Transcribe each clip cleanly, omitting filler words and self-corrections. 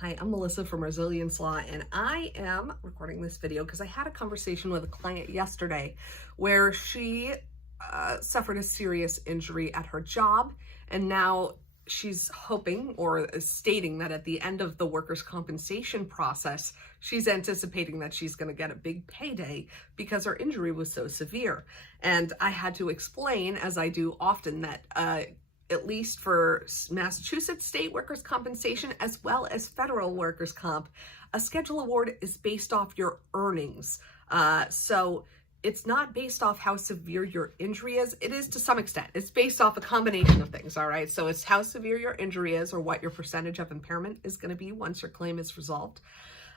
Hi, I'm Melissa from Resilience Law, and I am recording this video because I had a conversation with a client yesterday where she suffered a serious injury at her job, and now she's hoping or is stating that at the end of the workers' compensation process, she's anticipating that she's going to get a big payday because her injury was so severe. And I had to explain, as I do often, that at least for Massachusetts state workers' compensation as well as federal workers' comp, a schedule award is based off your earnings. So it's not based off how severe your injury is. It is to some extent. It's based off a combination of things, all right? So it's how severe your injury is or what your percentage of impairment is going to be once your claim is resolved.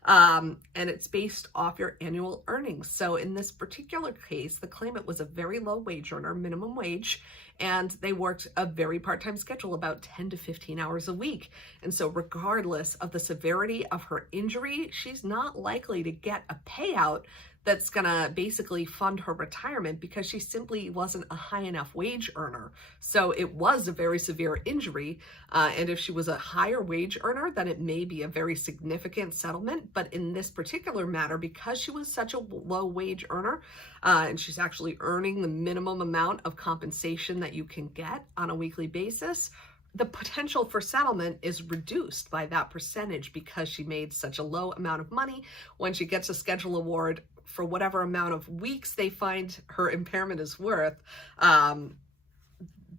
And it's based off your annual earnings. So in this particular case, the claimant was a very low wage earner, minimum wage, and they worked a very part-time schedule, about 10 to 15 hours a week. And so regardless of the severity of her injury, she's not likely to get a payout that's gonna basically fund her retirement because she simply wasn't a high enough wage earner. So it was a very severe injury. And if she was a higher wage earner, then it may be a very significant settlement. But in this particular matter, because she was such a low wage earner, and she's actually earning the minimum amount of compensation that you can get on a weekly basis, the potential for settlement is reduced by that percentage because she made such a low amount of money. When she gets a schedule award for whatever amount of weeks they find her impairment is worth,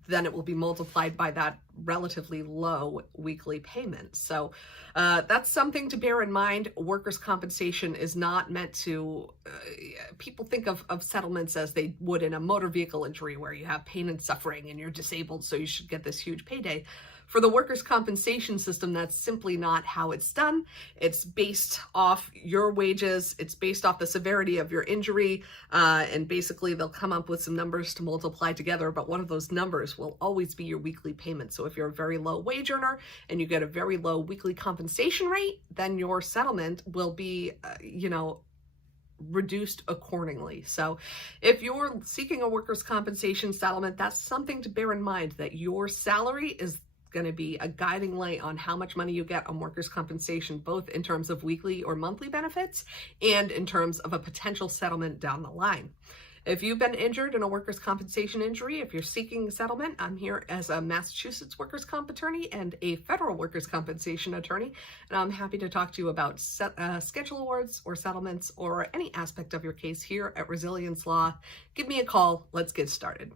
then it will be multiplied by that relatively low weekly payment. So that's something to bear in mind. Workers' compensation is not meant to, people think of settlements as they would in a motor vehicle injury where you have pain and suffering and you're disabled, so you should get this huge payday. For the workers' compensation system, that's simply not how it's done. It's based off your wages. It's based off the severity of your injury. And basically they'll come up with some numbers to multiply together, but one of those numbers will always be your weekly payment. So if you're a very low wage earner and you get a very low weekly compensation rate, then your settlement will be, reduced accordingly. So if you're seeking a workers' compensation settlement, that's something to bear in mind, that your salary is going to be a guiding light on how much money you get on workers' compensation, both in terms of weekly or monthly benefits and in terms of a potential settlement down the line. If you've been injured in a workers' compensation injury, if you're seeking settlement, I'm here as a Massachusetts workers' comp attorney and a federal workers' compensation attorney, and I'm happy to talk to you about schedule awards or settlements or any aspect of your case here at Resilience Law. Give me a call. Let's get started.